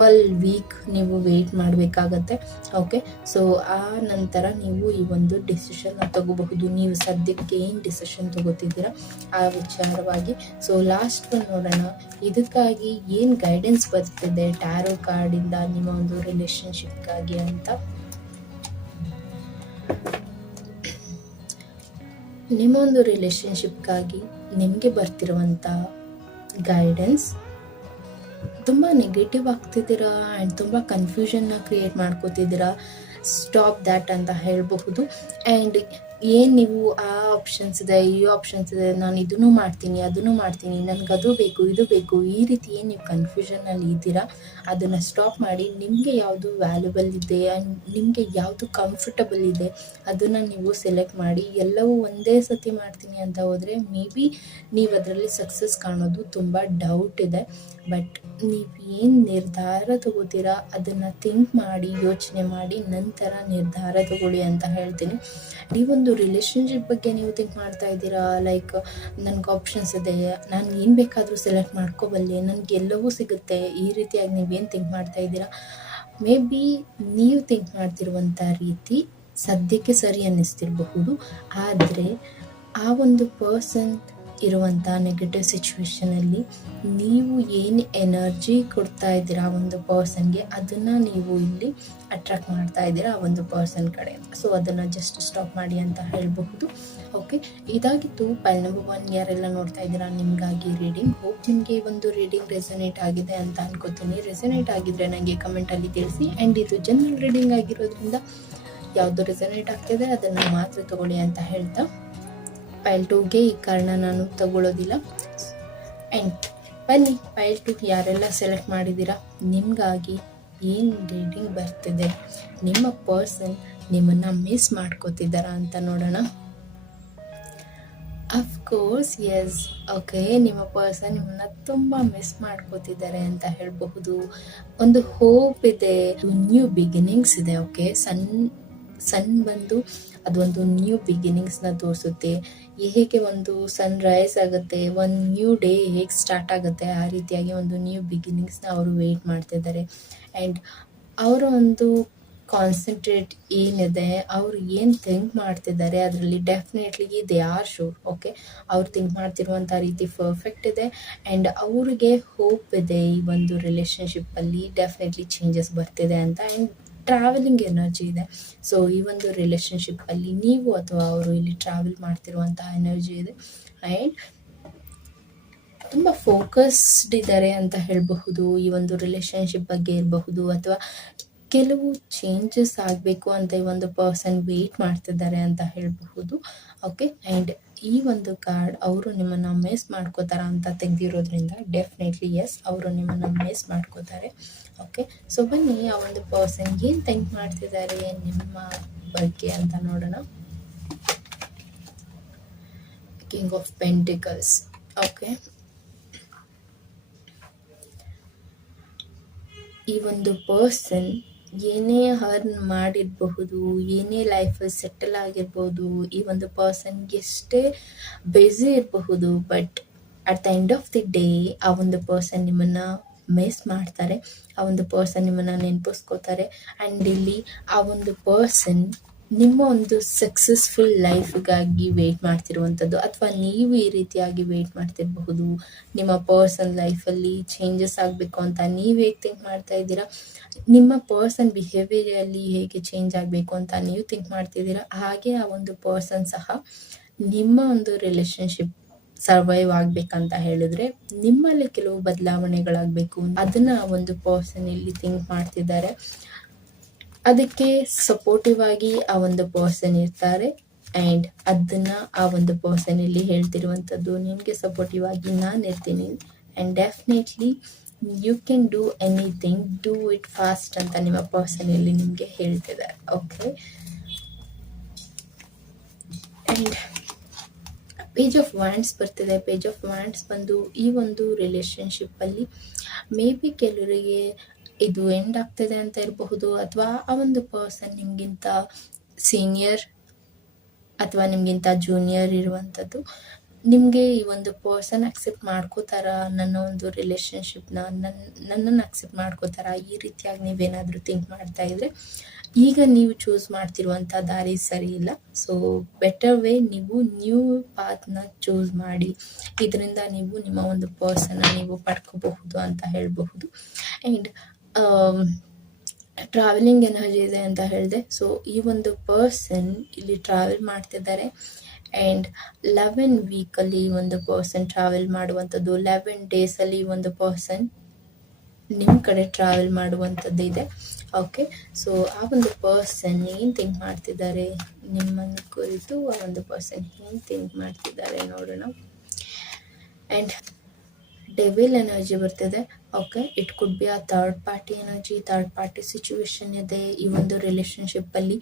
12 ವೀಕ್ ನೀವು ವೆಯ್ಟ್ ಮಾಡಬೇಕಾಗತ್ತೆ. ಓಕೆ, ಸೊ ಆ ನಂತರ ನೀವು ಈ ಒಂದು ಡಿಸಿಷನ್ನ ತಗೋಬಹುದು. ನೀವು ಸದ್ಯಕ್ಕೆ ಏನು ಡಿಸಿಷನ್ ತಗೋತಿದ್ದೀರಾ ಆ ವಿಚಾರವಾಗಿ. ಸೊ ಲಾಸ್ಟ್ ಒಂದು ನೋಡೋಣ, ಇದಕ್ಕಾಗಿ ಏನು ಗೈಡೆನ್ಸ್ ಬರ್ತಿದೆ ಟ್ಯಾರೋ ಕಾರ್ಡಿಂದ ನಿಮ್ಮ ಒಂದು ರಿಲೇಷನ್ಶಿಪ್ಗಾಗಿ ಅಂತ. ನಿಮ್ಮ ಒಂದು ರಿಲೇಷನ್ಶಿಪ್ಗಾಗಿ ನಿಮಗೆ ಬರ್ತಿರುವಂಥ ಗೈಡೆನ್ಸ್, ತುಂಬ ನೆಗೆಟಿವ್ ಆಗ್ತಿದ್ದೀರಾ ಆ್ಯಂಡ್ ತುಂಬ ಕನ್ಫ್ಯೂಷನ್ನ ಕ್ರಿಯೇಟ್ ಮಾಡ್ಕೋತಿದ್ದೀರಾ. ಸ್ಟಾಪ್ ದ್ಯಾಟ್ ಅಂತ ಹೇಳಬಹುದು. ಆ್ಯಂಡ್ ಏನು ನೀವು ಆ ಆಪ್ಷನ್ಸ್ ಇದೆ, ಈ ಆಪ್ಷನ್ಸ್ ಇದೆ, ನಾನು ಇದನ್ನು ಮಾಡ್ತೀನಿ ಅದನ್ನು ಮಾಡ್ತೀನಿ, ನನಗೆ ಅದು ಬೇಕು ಇದು ಬೇಕು, ಈ ರೀತಿ ಏನು ನೀವು ಕನ್ಫ್ಯೂಷನಲ್ಲಿ ಇದ್ದೀರಾ ಅದನ್ನು ಸ್ಟಾಪ್ ಮಾಡಿ. ನಿಮಗೆ ಯಾವುದು ವ್ಯಾಲ್ಯೂಬಲ್ ಇದೆ ಆ್ಯಂಡ್ ನಿಮಗೆ ಯಾವುದು ಕಂಫರ್ಟಬಲ್ ಇದೆ ಅದನ್ನು ನೀವು ಸೆಲೆಕ್ಟ್ ಮಾಡಿ. ಎಲ್ಲವೂ ಒಂದೇ ಸತಿ ಮಾಡ್ತೀನಿ ಅಂತ ಹೋದರೆ ಮೇ ಬಿ ನೀವು ಅದರಲ್ಲಿ ಸಕ್ಸಸ್ ಕಾಣೋದು ತುಂಬ ಡೌಟ್ ಇದೆ. ಬಟ್ ನೀವು ಏನು ನಿರ್ಧಾರ ತಗೋತೀರಾ ಅದನ್ನು ಥಿಂಕ್ ಮಾಡಿ, ಯೋಚನೆ ಮಾಡಿ ನಂತರ ನಿರ್ಧಾರ ತಗೊಳ್ಳಿ ಅಂತ ಹೇಳ್ತೀನಿ. ನೀವೊಂದು ರಿಲೇಷನ್ಶಿಪ್ ಬಗ್ಗೆ ನೀವು ಥಿಂಕ್ ಮಾಡ್ತಾ ಇದ್ದೀರಾ, ಲೈಕ್ ನನಗೆ ಆಪ್ಷನ್ಸ್ ಇದೆ, ನಾನು ಏನು ಬೇಕಾದರೂ ಸೆಲೆಕ್ಟ್ ಮಾಡ್ಕೋಬಲ್ಲೆ, ನನಗೆ ಎಲ್ಲವೂ ಸಿಗುತ್ತೆ, ಈ ರೀತಿಯಾಗಿ ನೀವೇನು ಥಿಂಕ್ ಮಾಡ್ತಾ ಇದ್ದೀರಾ. ಮೇ ಬಿ ನೀವು ಥಿಂಕ್ ಮಾಡ್ತಿರುವಂಥ ರೀತಿ ಸದ್ಯಕ್ಕೆ ಸರಿ ಅನ್ನಿಸ್ತಿರಬಹುದು. ಆದರೆ ಆ ಒಂದು ಪರ್ಸನ್ ಇರುವಂಥ ನೆಗೆಟಿವ್ ಸಿಚುವೇಷನಲ್ಲಿ ನೀವು ಏನು ಎನರ್ಜಿ ಕೊಡ್ತಾ ಇದ್ದೀರಾ ಆ ಒಂದು ಪರ್ಸನ್ಗೆ, ಅದನ್ನು ನೀವು ಇಲ್ಲಿ ಅಟ್ರಾಕ್ಟ್ ಮಾಡ್ತಾ ಇದ್ದೀರಾ ಆ ಒಂದು ಪರ್ಸನ್ ಕಡೆ. ಸೊ ಅದನ್ನು ಜಸ್ಟ್ ಸ್ಟಾಪ್ ಮಾಡಿ ಅಂತ ಹೇಳಬಹುದು. ಓಕೆ, ಇದಾಗಿತ್ತು ಪೈಲ್ ನಂಬರ್ 1. ಯಾರೆಲ್ಲ ನೋಡ್ತಾ ಇದ್ದೀರಾ ನಿಮಗಾಗಿ ರೀಡಿಂಗ್. ಹೋಪ್ ನಿಮಗೆ ಒಂದು ರೀಡಿಂಗ್ ರೆಸನೇಟ್ ಆಗಿದೆ ಅಂತ ಅನ್ಕೋತೀನಿ. ರೆಸನೇಟ್ ಆಗಿದ್ರೆ ನನಗೆ ಕಮೆಂಟಲ್ಲಿ ತಿಳಿಸಿ. ಆ್ಯಂಡ್ ಇದು ಜನರಲ್ ರೀಡಿಂಗ್ ಆಗಿರೋದ್ರಿಂದ ಯಾವುದು ರೆಸನೇಟ್ ಆಗ್ತಿದೆ ಅದನ್ನು ಮಾತ್ರ ತಗೊಳ್ಳಿ ಅಂತ ಹೇಳ್ತಾ, ಪೈಲ್ 2ಗೆ ಈ ಕಾರಣ ನಾನು ತಗೊಳ್ಳೋದಿಲ್ಲ. ಆ್ಯಂಡ್ ಬನ್ನಿ ಪೈಲ್ 2 ಯಾರೆಲ್ಲ ಸೆಲೆಕ್ಟ್ ಮಾಡಿದ್ದೀರಾ, ನಿಮಗಾಗಿ ಏನು ರೀಡಿಂಗ್ ಬರ್ತಿದೆ, ನಿಮ್ಮ ಪರ್ಸನ್ ನಿಮ್ಮನ್ನು ಮಿಸ್ ಮಾಡ್ಕೋತಿದ್ದಾರಾ ಅಂತ ನೋಡೋಣ. Of course S. ಓಕೆ, ನಿಮ್ಮ ಪರ್ಸನ್ ನಿಮ್ಮನ್ನು ತುಂಬ ಮಿಸ್ ಮಾಡ್ಕೋತಿದ್ದಾರೆ ಅಂತ ಹೇಳಬಹುದು. ಒಂದು ಹೋಪ್ ಇದೆ, ನ್ಯೂ ಬಿಗಿನಿಂಗ್ಸ್ ಇದೆ. ಓಕೆ, ಸನ್ ಬಂದು ಅದೊಂದು ನ್ಯೂ ಬಿಗಿನಿಂಗ್ಸ್ನ ತೋರಿಸುತ್ತೆ. ಹೇಗೆ ಒಂದು ಸನ್ ರೈಸ್ ಆಗುತ್ತೆ, ಒಂದು ನ್ಯೂ ಡೇ ಹೇಗೆ ಸ್ಟಾರ್ಟ್ ಆಗುತ್ತೆ ಆ ರೀತಿಯಾಗಿ ಒಂದು ನ್ಯೂ ಬಿಗಿನಿಂಗ್ಸ್ನ ಅವರು ವೆಯ್ಟ್ ಮಾಡ್ತಿದ್ದಾರೆ. ಆ್ಯಂಡ್ ಅವರ ಒಂದು ಕಾನ್ಸಂಟ್ರೇಟ್ ಏನಿದೆ, ಅವ್ರು ಏನು ಥಿಂಕ್ ಮಾಡ್ತಿದ್ದಾರೆ ಅದರಲ್ಲಿ definitely they are sure. Okay, ಅವ್ರು ಥಿಂಕ್ ಮಾಡ್ತಿರುವಂಥ ರೀತಿ ಪರ್ಫೆಕ್ಟ್ ಇದೆ. ಆ್ಯಂಡ್ ಅವ್ರಿಗೆ ಹೋಪ್ ಇದೆ ಈ ಒಂದು ರಿಲೇಷನ್ಶಿಪ್ಪಲ್ಲಿ ಡೆಫಿನೆಟ್ಲಿ ಚೇಂಜಸ್ ಬರ್ತಿದೆ ಅಂತ. ಆ್ಯಂಡ್ ಟ್ರಾವೆಲಿಂಗ್ ಎನರ್ಜಿ ಇದೆ. ಸೊ ಈ ಒಂದು ರಿಲೇಷನ್ಶಿಪ್ಪಲ್ಲಿ ನೀವು ಅಥವಾ ಅವರು ಇಲ್ಲಿ ಟ್ರಾವೆಲ್ ಮಾಡ್ತಿರುವಂತಹ ಎನರ್ಜಿ ಇದೆ. ಆ್ಯಂಡ್ ತುಂಬ ಫೋಕಸ್ಡ್ ಇದ್ದಾರೆ ಅಂತ ಹೇಳಬಹುದು. ಈ ಒಂದು ರಿಲೇಷನ್ಶಿಪ್ ಬಗ್ಗೆ ಇರಬಹುದು, ಅಥವಾ ಕೆಲವು ಚೇಂಜಸ್ ಆಗಬೇಕು ಅಂತ ಈ ಒಂದು ಪರ್ಸನ್ ವೆಯ್ಟ್ ಮಾಡ್ತಿದ್ದಾರೆ ಅಂತ ಹೇಳಬಹುದು. ಓಕೆ, ಆ್ಯಂಡ್ ಈ ಒಂದು ಕಾರ್ಡ್ ಅವರು ನಿಮ್ಮನ್ನು ಮಿಸ್ ಮಾಡ್ಕೋತಾರ ಅಂತ ತೆಗೆದಿರೋದ್ರಿಂದ ಡೆಫಿನೆಟ್ಲಿ ಎಸ್, ಅವರು ನಿಮ್ಮನ್ನು ಮಿಸ್ ಮಾಡ್ಕೋತಾರೆ. ಓಕೆ, ಸೊ ಬನ್ನಿ ಆ ಒಂದು ಪರ್ಸನ್ ಏನು ಥಿಂಕ್ ಮಾಡ್ತಿದ್ದಾರೆ ನಿಮ್ಮ ಬಗ್ಗೆ ಅಂತ ನೋಡೋಣ. King of pentacles. ಓಕೆ, ಈ ಒಂದು ಪರ್ಸನ್ ಏನೇ ಅರ್ನ್ ಮಾಡಿರಬಹುದು, ಏನೇ ಲೈಫಲ್ಲಿ ಸೆಟಲ್ ಆಗಿರ್ಬೋದು, ಈ ಒಂದು ಪರ್ಸನ್ ಎಷ್ಟೇ ಬ್ಯುಸಿ ಇರಬಹುದು, but at the end of the day ಆ ಒಂದು ಪರ್ಸನ್ ನಿಮ್ಮನ್ನು ಮಿಸ್ ಮಾಡ್ತಾರೆ. ಆ ಒಂದು ಪರ್ಸನ್ ನಿಮ್ಮನ್ನು ನೆನಪಿಸ್ಕೋತಾರೆ. ಆ್ಯಂಡ್ ಇಲ್ಲಿ ಆ ಒಂದು ಪರ್ಸನ್ ನಿಮ್ಮ ಒಂದು ಸಕ್ಸಸ್ಫುಲ್ ಲೈಫ್ಗಾಗಿ ವೆಯ್ಟ್ ಮಾಡ್ತಿರುವಂಥದ್ದು, ಅಥವಾ ನೀವು ಈ ರೀತಿಯಾಗಿ ವೆಯ್ಟ್ ಮಾಡ್ತಿರಬಹುದು. ನಿಮ್ಮ ಪರ್ಸನ್ ಲೈಫಲ್ಲಿ ಚೇಂಜಸ್ ಆಗಬೇಕು ಅಂತ ನೀವು ಹೇಗೆ ಥಿಂಕ್ ಮಾಡ್ತಾ ಇದ್ದೀರಾ, ನಿಮ್ಮ ಪರ್ಸನ್ ಬಿಹೇವಿಯರಲ್ಲಿ ಹೇಗೆ ಚೇಂಜ್ ಆಗಬೇಕು ಅಂತ ನೀವು ಥಿಂಕ್ ಮಾಡ್ತಿದ್ದೀರಾ, ಹಾಗೆ ಆ ಒಂದು ಪರ್ಸನ್ ಸಹ ನಿಮ್ಮ ಒಂದು ರಿಲೇಷನ್ಶಿಪ್ ಸರ್ವೈವ್ ಆಗಬೇಕಂತ ಹೇಳಿದ್ರೆ ನಿಮ್ಮಲ್ಲಿ ಕೆಲವು ಬದಲಾವಣೆಗಳಾಗಬೇಕು, ಅದನ್ನು ಆ ಒಂದು ಪರ್ಸನ್ ಇಲ್ಲಿ ಥಿಂಕ್ ಮಾಡ್ತಿದ್ದಾರೆ. ಅದಕ್ಕೆ ಸಪೋರ್ಟಿವ್ ಆಗಿ ಆ ಒಂದು ಪರ್ಸನ್ ಇರ್ತಾರೆ. ಆ್ಯಂಡ್ ಅದನ್ನು ಆ ಒಂದು ಪರ್ಸನ್ ಇಲ್ಲಿ ಹೇಳ್ತಿರುವಂಥದ್ದು, ನಿಮಗೆ ಸಪೋರ್ಟಿವ್ ಆಗಿ ನಾನು ಇರ್ತೀನಿ and definitely you can do anything, do it fast ಅಂತ ನಿಮ್ಮ ಪರ್ಸನ್ ಇಲ್ಲಿ ನಿಮಗೆ ಹೇಳ್ತಿದ್ದಾರೆ. Okay, and page of wands ಬರ್ತಿದೆ. ಪೇಜ್ ಆಫ್ ವ್ಯಾಂಡ್ಸ್ ಬಂದು ಈ ಒಂದು ರಿಲೇಷನ್ಶಿಪ್ಪಲ್ಲಿ ಮೇ ಬಿ ಕೆಲವರಿಗೆ ಇದು ಎಂಡ್ ಆಗ್ತದೆ ಅಂತ ಇರಬಹುದು, ಅಥವಾ ಆ ಒಂದು ಪರ್ಸನ್ ನಿಮಗಿಂತ ಸೀನಿಯರ್ ಅಥವಾ ನಿಮಗಿಂತ ಜೂನಿಯರ್ ಇರುವಂಥದ್ದು. ನಿಮಗೆ ಈ ಒಂದು ಪರ್ಸನ್ ಅಕ್ಸೆಪ್ಟ್ ಮಾಡ್ಕೋತಾರ, ನನ್ನ ಒಂದು ರಿಲೇಷನ್ಶಿಪ್ನ ನನ್ನನ್ನು ಅಕ್ಸೆಪ್ಟ್ ಮಾಡ್ಕೋತಾರ, ಈ ರೀತಿಯಾಗಿ ನೀವೇನಾದರೂ ಥಿಂಕ್ ಮಾಡ್ತಾ ಇದ್ರೆ ಈಗ ನೀವು ಚೂಸ್ ಮಾಡ್ತಿರುವಂಥ ದಾರಿ ಸರಿ ಇಲ್ಲ. ಸೊ ಬೆಟರ್ ವೇ, ನೀವು ನ್ಯೂ ಪಾತ್ನ ಚೂಸ್ ಮಾಡಿ, ಇದರಿಂದ ನೀವು ನಿಮ್ಮ ಒಂದು ಪರ್ಸನ್ನ ನೀವು ಪಡ್ಕೋಬಹುದು ಅಂತ ಹೇಳಬಹುದು. ಆ್ಯಂಡ್ ಟ್ರಾವೆಲಿಂಗ್ ಎನರ್ಜಿ ಇದೆ ಅಂತ ಹೇಳಿದೆ. ಸೊ ಈ ಒಂದು ಪರ್ಸನ್ ಇಲ್ಲಿ ಟ್ರಾವೆಲ್ ಮಾಡ್ತಿದ್ದಾರೆ. ಆ್ಯಂಡ್ 11 ವೀಕಲ್ಲಿ ಒಂದು ಪರ್ಸನ್ ಟ್ರಾವೆಲ್ ಮಾಡುವಂಥದ್ದು, 11 ಡೇಸಲ್ಲಿ ಒಂದು ಪರ್ಸನ್ ನಿಮ್ಮ ಕಡೆ ಟ್ರಾವೆಲ್ ಮಾಡುವಂಥದ್ದು ಇದೆ. ಓಕೆ, ಸೊ ಆ ಒಂದು ಪರ್ಸನ್ ಏನು ಥಿಂಕ್ ಮಾಡ್ತಿದ್ದಾರೆ ನಿಮ್ಮನ್ನು ಕುರಿತು, ಆ ಒಂದು ಪರ್ಸನ್ ಏನು ಥಿಂಕ್ ಮಾಡ್ತಿದ್ದಾರೆ ನೋಡೋಣ. ಆ್ಯಂಡ್ ಡೆವಿಲ್ ಎನರ್ಜಿ ಬರ್ತಿದೆ. ಓಕೆ, ಇಟ್ ಕುಡ್ ಬಿ ಆ third party energy, third party situation ಇದೆ. ಈ ಒಂದು ರಿಲೇಷನ್ಶಿಪ್ಪಲ್ಲಿ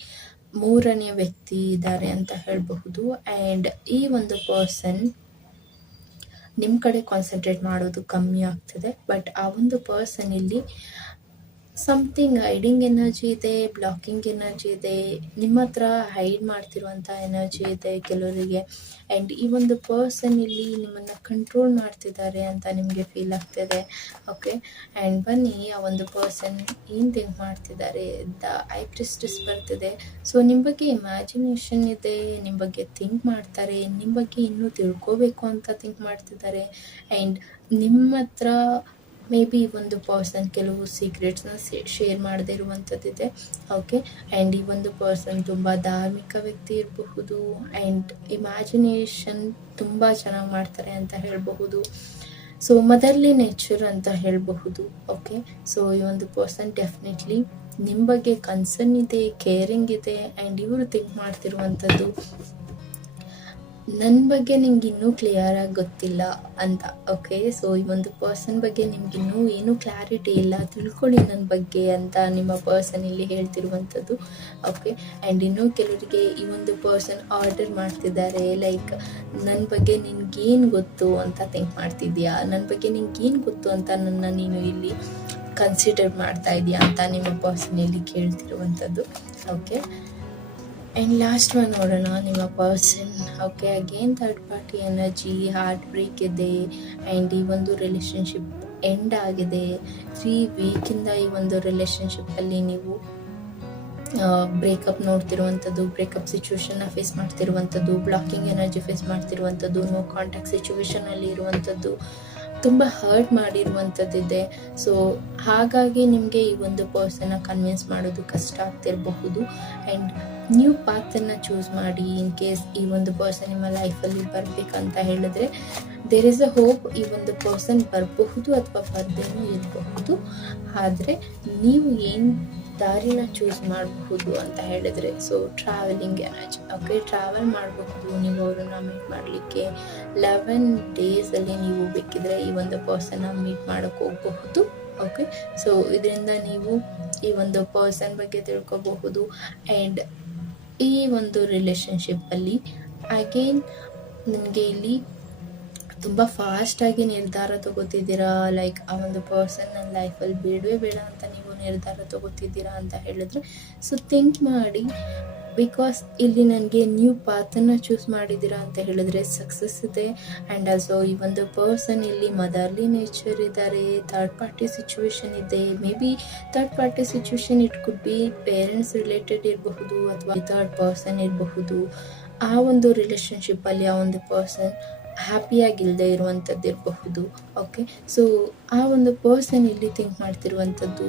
ಮೂರನೆಯ ವ್ಯಕ್ತಿ ಇದ್ದಾರೆ ಅಂತ ಹೇಳಬಹುದು. ಆ್ಯಂಡ್ ಈ ಒಂದು ಪರ್ಸನ್ ನಿಮ್ಮ ಕಡೆ ಕಾನ್ಸಂಟ್ರೇಟ್ ಮಾಡೋದು ಕಮ್ಮಿ ಆಗ್ತದೆ. ಬಟ್ ಆ ಒಂದು ಪರ್ಸನ್ ಇಲ್ಲಿ ಸಮಥಿಂಗ್ ಹೈಡಿಂಗ್ ಎನರ್ಜಿ ಇದೆ, ಬ್ಲಾಕಿಂಗ್ ಎನರ್ಜಿ ಇದೆ, ನಿಮ್ಮ ಹತ್ರ ಹೈಡ್ ಮಾಡ್ತಿರುವಂಥ ಎನರ್ಜಿ ಇದೆ ಕೆಲವರಿಗೆ. ಆ್ಯಂಡ್ ಈ ಒಂದು ಪರ್ಸನ್ ಇಲ್ಲಿ ನಿಮ್ಮನ್ನು ಕಂಟ್ರೋಲ್ ಮಾಡ್ತಿದ್ದಾರೆ ಅಂತ ನಿಮಗೆ ಫೀಲ್ ಆಗ್ತಿದೆ. ಓಕೆ, ಆ್ಯಂಡ್ ಬನ್ನಿ ಆ ಒಂದು ಪರ್ಸನ್ ಏನು ಥಿಂಕ್ ಮಾಡ್ತಿದ್ದಾರೆ. ದ ಐ ಪ್ರಿಸ್ಟೆಸ್ ಬರ್ತಿದೆ. ಸೊ ನಿಮ್ಮ ಬಗ್ಗೆ ಇಮ್ಯಾಜಿನೇಷನ್ ಇದೆ, ನಿಮ್ಮ ಬಗ್ಗೆ ಥಿಂಕ್ ಮಾಡ್ತಾರೆ, ನಿಮ್ಮ ಬಗ್ಗೆ ಇನ್ನೂ ತಿಳ್ಕೋಬೇಕು ಅಂತ ಥಿಂಕ್ ಮಾಡ್ತಿದ್ದಾರೆ. ಆ್ಯಂಡ್ ನಿಮ್ಮ ಹತ್ರ ಮೇ ಬಿ ಒಂದು ಪರ್ಸನ್ ಕೆಲವು ಸೀಕ್ರೆಟ್ಸ್ನ ಶೇರ್ ಮಾಡದೇ ಇರುವಂಥದ್ದಿದೆ. ಓಕೆ, ಆ್ಯಂಡ್ ಈ ಒಂದು ಪರ್ಸನ್ ತುಂಬ ಧಾರ್ಮಿಕ ವ್ಯಕ್ತಿ ಇರಬಹುದು. ಆ್ಯಂಡ್ ಇಮ್ಯಾಜಿನೇಷನ್ ತುಂಬ ಚೆನ್ನಾಗಿ ಮಾಡ್ತಾರೆ ಅಂತ ಹೇಳಬಹುದು. ಸೊ ಮದರ್ಲಿ ನೇಚರ್ ಅಂತ ಹೇಳಬಹುದು. ಓಕೆ, ಸೊ ಈ ಒಂದು ಪರ್ಸನ್ ಡೆಫಿನೆಟ್ಲಿ ನಿಮ್ಮ ಬಗ್ಗೆ ಕನ್ಸರ್ನ್ ಇದೆ, ಕೇರಿಂಗ್ ಇದೆ. ಆ್ಯಂಡ್ ಇವರು ಥಿಂಕ್ ಮಾಡ್ತಿರುವಂಥದ್ದು, ನನ್ನ ಬಗ್ಗೆ ನಿಮ್ಗೆ ಇನ್ನೂ ಕ್ಲಿಯರಾಗಿ ಗೊತ್ತಿಲ್ಲ ಅಂತ. ಓಕೆ, ಸೊ ಈ ಒಂದು ಪರ್ಸನ್ ಬಗ್ಗೆ ನಿಮ್ಗಿನ್ನೂ ಏನೂ ಕ್ಲಾರಿಟಿ ಇಲ್ಲ, ತಿಳ್ಕೊಳ್ಳಿ ನನ್ನ ಬಗ್ಗೆ ಅಂತ ನಿಮ್ಮ ಪರ್ಸನ್ ಇಲ್ಲಿ ಹೇಳ್ತಿರುವಂಥದ್ದು. ಓಕೆ, ಆ್ಯಂಡ್ ಇನ್ನೂ ಕೆಲವರಿಗೆ ಈ ಒಂದು ಪರ್ಸನ್ ಆರ್ಡರ್ ಮಾಡ್ತಿದ್ದಾರೆ, ಲೈಕ್ ನನ್ನ ಬಗ್ಗೆ ನಿನ್ಗೇನು ಗೊತ್ತು ಅಂತ ಥಿಂಕ್ ಮಾಡ್ತಿದ್ಯಾ, ನನ್ನ ಬಗ್ಗೆ ನಿನ್ಗೇನು ಗೊತ್ತು ಅಂತ ನನ್ನ ನೀನು ಇಲ್ಲಿ ಕನ್ಸಿಡರ್ ಮಾಡ್ತಾ ಇದೆಯಾ ಅಂತ ನಿಮ್ಮ ಪರ್ಸನ್ ಇಲ್ಲಿ ಕೇಳ್ತಿರುವಂಥದ್ದು. ಓಕೆ, ಆ್ಯಂಡ್ ಲಾಸ್ಟ್ ಒನ್ ನೋಡೋಣ ನಿಮ್ಮ person. Okay, again third party energy, heart break ಇದೆ. ಆ್ಯಂಡ್ ಈ ಒಂದು ರಿಲೇಷನ್ಶಿಪ್ ಎಂಡ್ ಆಗಿದೆ. 3 ವೀಕಿಂದ ಈ ಒಂದು ರಿಲೇಷನ್ಶಿಪ್ಪಲ್ಲಿ ನೀವು ಬ್ರೇಕಪ್ ನೋಡ್ತಿರುವಂಥದ್ದು, ಬ್ರೇಕಪ್ ಸಿಚುವೇಶನ್ನ ಫೇಸ್ ಮಾಡ್ತಿರುವಂಥದ್ದು, ಬ್ಲಾಕಿಂಗ್ ಎನರ್ಜಿ ಫೇಸ್ ಮಾಡ್ತಿರುವಂಥದ್ದು, ನೋ ಕಾಂಟ್ಯಾಕ್ಟ್ ಸಿಚುವೇಶನಲ್ಲಿ ಇರುವಂಥದ್ದು, ತುಂಬ ಹರ್ಟ್ ಮಾಡಿರುವಂಥದ್ದಿದೆ. ಸೊ ಹಾಗಾಗಿ ನಿಮಗೆ ಈ ಒಂದು ಪರ್ಸನ್ನ ಕನ್ವಿನ್ಸ್ ಮಾಡೋದು ಕಷ್ಟ ಆಗ್ತಿರಬಹುದು. ಆ್ಯಂಡ್ ನ್ಯೂ ಪಾತನ್ನು ಚೂಸ್ ಮಾಡಿ. ಇನ್ ಕೇಸ್ ಈ ಒಂದು ಪರ್ಸನ್ ನಿಮ್ಮ ಲೈಫಲ್ಲಿ ಬರಬೇಕಂತ ಹೇಳಿದ್ರೆ ದೇರ್ ಇಸ್ ಅ ಹೋಪ್. ಈ ಒಂದು ಪರ್ಸನ್ ಬರಬಹುದು ಅಥವಾ ಬರ್ದೇನೂ ಇರಬಹುದು. ಆದರೆ ನೀವು ಏನು ದಾರಿನ ಚೂಸ್ ಮಾಡಬಹುದು ಅಂತ ಹೇಳಿದ್ರೆ, so travelling energy. Okay, travel ಮಾಡಬಹುದು ನೀವು ಅವರನ್ನು ಮೀಟ್ ಮಾಡಲಿಕ್ಕೆ. 11 ಡೇಸಲ್ಲಿ ನೀವು ಬೇಕಿದ್ರೆ ಈ ಒಂದು ಪರ್ಸನ್ನ ಮೀಟ್ ಮಾಡೋಕ್ಕೆ ಹೋಗಬಹುದು. ಓಕೆ, ಸೊ ಇದರಿಂದ ನೀವು ಈ ಒಂದು ಪರ್ಸನ್ ಬಗ್ಗೆ ತಿಳ್ಕೊಬಹುದು. ಆ್ಯಂಡ್ ಈ ಒಂದು ರಿಲೇಷನ್ಶಿಪ್ಪಲ್ಲಿ ಅಗೇನ್ ನಿಮಗೆ ಇಲ್ಲಿ ತುಂಬ ಫಾಸ್ಟಾಗಿ ನಿರ್ಧಾರ ತಗೋತಿದ್ದೀರಾ. ಲೈಕ್ ಆ ಒಂದು ಪರ್ಸನ್ ನನ್ನ ಲೈಫಲ್ಲಿ ಬೇಡವೇ ಬೇಡ ಅಂತ ನೀವು ನಿರ್ಧಾರ ತಗೋತಿದ್ದೀರಾ ಅಂತ ಹೇಳಿದ್ರೆ, ಸೊ ಥಿಂಕ್ ಮಾಡಿ. ಬಿಕಾಸ್ ಇಲ್ಲಿ ನನಗೆ ನ್ಯೂ ಪಾತನ್ನು ಚೂಸ್ ಮಾಡಿದ್ದೀರಾ ಅಂತ ಹೇಳಿದ್ರೆ ಸಕ್ಸಸ್ ಇದೆ. ಆ್ಯಂಡ್ ಆಲ್ಸೋ ಈ ಒಂದು ಪರ್ಸನ್ ಇಲ್ಲಿ ಮದರ್ಲಿ ನೇಚರ್ ಇದ್ದಾರೆ, ಥರ್ಡ್ ಪಾರ್ಟಿ ಸಿಚುವೇಶನ್ ಇದೆ. May be third party situation it could be parents related ಇರಬಹುದು ಅಥವಾ ಥರ್ಡ್ ಪರ್ಸನ್ ಇರಬಹುದು. ಆ ಒಂದು ರಿಲೇಷನ್ಶಿಪ್ಪಲ್ಲಿ ಆ ಒಂದು ಪರ್ಸನ್ ಹ್ಯಾಪಿಯಾಗಿಲ್ಲದೆ ಇರುವಂಥದ್ದು ಇರಬಹುದು. ಓಕೆ, ಸೊ ಆ ಒಂದು ಪರ್ಸನ್ ಇಲ್ಲಿ ಥಿಂಕ್ ಮಾಡ್ತಿರುವಂಥದ್ದು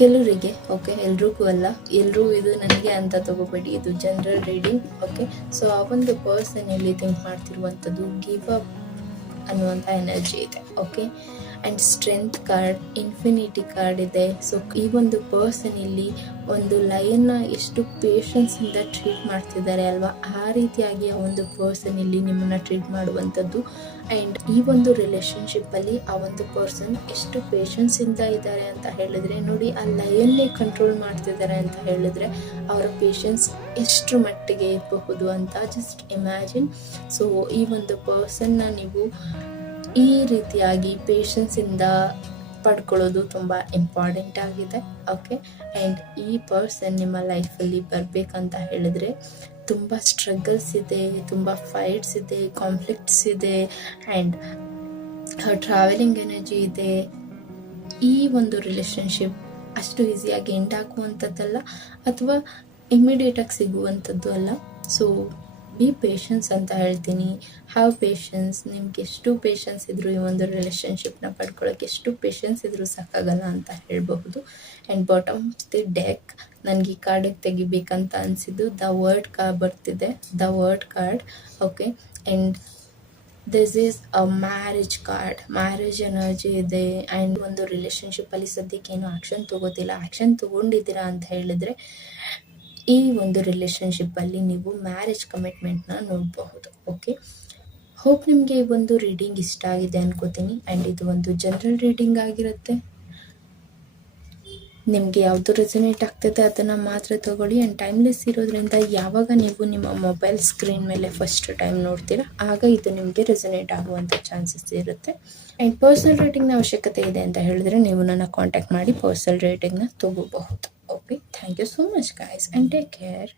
ಕೆಲವರಿಗೆ, ಓಕೆ ಎಲ್ರಿಗೂ ಅಲ್ಲ, ಎಲ್ಲರೂ ಇದು ನನಗೆ ಅಂತ ತಗೋಬೇಡಿ, ಇದು ಜನರಲ್ ರೀಡಿಂಗ್. ಓಕೆ, ಸೊ ಆ ಒಂದು ಪರ್ಸನ್ ಇಲ್ಲಿ ಥಿಂಕ್ ಮಾಡ್ತಿರುವಂಥದ್ದು ಗಿವ್ ಅಪ್ ಅನ್ನುವಂಥ ಎನರ್ಜಿ ಇದೆ. Okay, and strength card, infinity card ಇದೆ. ಸೊ ಈ ಒಂದು ಪರ್ಸನ್ ಇಲ್ಲಿ ಒಂದು ಲಯನ್ನ ಎಷ್ಟು ಪೇಷನ್ಸಿಂದ ಟ್ರೀಟ್ ಮಾಡ್ತಿದ್ದಾರೆ ಅಲ್ವಾ, ಆ ರೀತಿಯಾಗಿ ಆ ಒಂದು ಪರ್ಸನ್ ಇಲ್ಲಿ ನಿಮ್ಮನ್ನು ಟ್ರೀಟ್ ಮಾಡುವಂಥದ್ದು. ಆ್ಯಂಡ್ ಈ ಒಂದು ರಿಲೇಷನ್ಶಿಪ್ಪಲ್ಲಿ ಆ ಒಂದು ಪರ್ಸನ್ ಎಷ್ಟು ಪೇಷನ್ಸಿಂದ ಇದ್ದಾರೆ ಅಂತ ಹೇಳಿದ್ರೆ ನೋಡಿ, ಆ ಲಯನ್ನೇ ಕಂಟ್ರೋಲ್ ಮಾಡ್ತಿದ್ದಾರೆ ಅಂತ ಹೇಳಿದ್ರೆ ಅವರ ಪೇಷನ್ಸ್ ಎಷ್ಟು ಮಟ್ಟಿಗೆ ಇರಬಹುದು ಅಂತ ಜಸ್ಟ್ ಇಮ್ಯಾಜಿನ್. ಸೊ ಈ ಒಂದು ಪರ್ಸನ್ನ ನೀವು ಈ ರೀತಿಯಾಗಿ ಪೇಷನ್ಸಿಂದ ಪಡ್ಕೊಳ್ಳೋದು ತುಂಬ ಇಂಪಾರ್ಟೆಂಟ್ ಆಗಿದೆ. ಓಕೆ, ಆ್ಯಂಡ್ ಈ ಪರ್ಸನ್ ನಿಮ್ಮ ಲೈಫಲ್ಲಿ ಬರಬೇಕಂತ ಹೇಳಿದ್ರೆ ತುಂಬ ಸ್ಟ್ರಗಲ್ಸ್ ಇದೆ, ತುಂಬ ಫೈಟ್ಸ್ ಇದೆ, ಕಾನ್ಫ್ಲಿಕ್ಟ್ಸ್ ಇದೆ, ಆ್ಯಂಡ್ ಟ್ರಾವೆಲಿಂಗ್ ಎನರ್ಜಿ ಇದೆ. ಈ ಒಂದು ರಿಲೇಷನ್ಶಿಪ್ ಅಷ್ಟು ಈಸಿಯಾಗಿ ಎಂಡ್ ಆಗುವಂಥದ್ದಲ್ಲ ಅಥವಾ ಇಮಿಡಿಯೇಟಾಗಿ ಸಿಗುವಂಥದ್ದು ಅಲ್ಲ. ಸೊ ಬಿ ಪೇಷನ್ಸ್ ಅಂತ ಹೇಳ್ತೀನಿ. Have patience. ನಿಮ್ಗೆ ಎಷ್ಟು ಪೇಷನ್ಸ್ ಇದ್ದರೂ ಈ ಒಂದು ರಿಲೇಷನ್ಶಿಪ್ನ ಪಡ್ಕೊಳ್ಳೋಕೆ ಎಷ್ಟು ಪೇಷನ್ಸ್ ಇದ್ದರೂ ಸಾಕಾಗಲ್ಲ ಅಂತ ಹೇಳಬಹುದು. And bottom of the deck ನನಗೆ ಈ ಕಾರ್ಡಿಗೆ ತೆಗಿಬೇಕಂತ ಅನಿಸಿದ್ದು ದ ವರ್ಡ್ ಕಾರ್ಡ್ ಬರ್ತಿದೆ, the word card. Okay, and this is a marriage card. Marriage energy ಇದೆ. ಆ್ಯಂಡ್ ಒಂದು ರಿಲೇಷನ್ಶಿಪ್ಪಲ್ಲಿ ಸದ್ಯಕ್ಕೆ ಏನು ಆ್ಯಕ್ಷನ್ ತೊಗೋತಿಲ್ಲ. ಆ್ಯಕ್ಷನ್ ತೊಗೊಂಡಿದ್ದೀರಾ ಅಂತ ಹೇಳಿದರೆ ಈ ಒಂದು ರಿಲೇಷನ್ಶಿಪ್ಪಲ್ಲಿ ನೀವು ಮ್ಯಾರೇಜ್ ಕಮಿಟ್ಮೆಂಟ್ನ ನೋಡಬಹುದು. ಓಕೆ, ಹೋಪ್ ನಿಮಗೆ ಈ ಒಂದು ರೀಡಿಂಗ್ ಇಷ್ಟ ಆಗಿದೆ ಅನ್ಕೋತೀನಿ. ಆ್ಯಂಡ್ ಇದು ಒಂದು ಜನರಲ್ ರೀಡಿಂಗ್ ಆಗಿರುತ್ತೆ. ನಿಮಗೆ ಯಾವುದು ರೆಸನೇಟ್ ಆಗ್ತದೆ ಅದನ್ನು ಮಾತ್ರ ತೊಗೊಳ್ಳಿ. ಆ್ಯಂಡ್ ಟೈಮ್ಲೆಸ್ ಇರೋದ್ರಿಂದ ಯಾವಾಗ ನೀವು ನಿಮ್ಮ ಮೊಬೈಲ್ ಸ್ಕ್ರೀನ್ ಮೇಲೆ ಫಸ್ಟ್ ಟೈಮ್ ನೋಡ್ತೀರಾ ಆಗ ಇದು ನಿಮಗೆ ರೆಸನೇಟ್ ಆಗುವಂಥ ಚಾನ್ಸಸ್ ಇರುತ್ತೆ. ಆ್ಯಂಡ್ ಪರ್ಸನಲ್ ರೇಟಿಂಗ್ನ ಅವಶ್ಯಕತೆ ಇದೆ ಅಂತ ಹೇಳಿದ್ರೆ ನೀವು ನನ್ನ ಕಾಂಟ್ಯಾಕ್ಟ್ ಮಾಡಿ ಪರ್ಸನಲ್ ರೇಟಿಂಗ್ನ ತೊಗೋಬಹುದು. Okay, thank you so much guys and take care.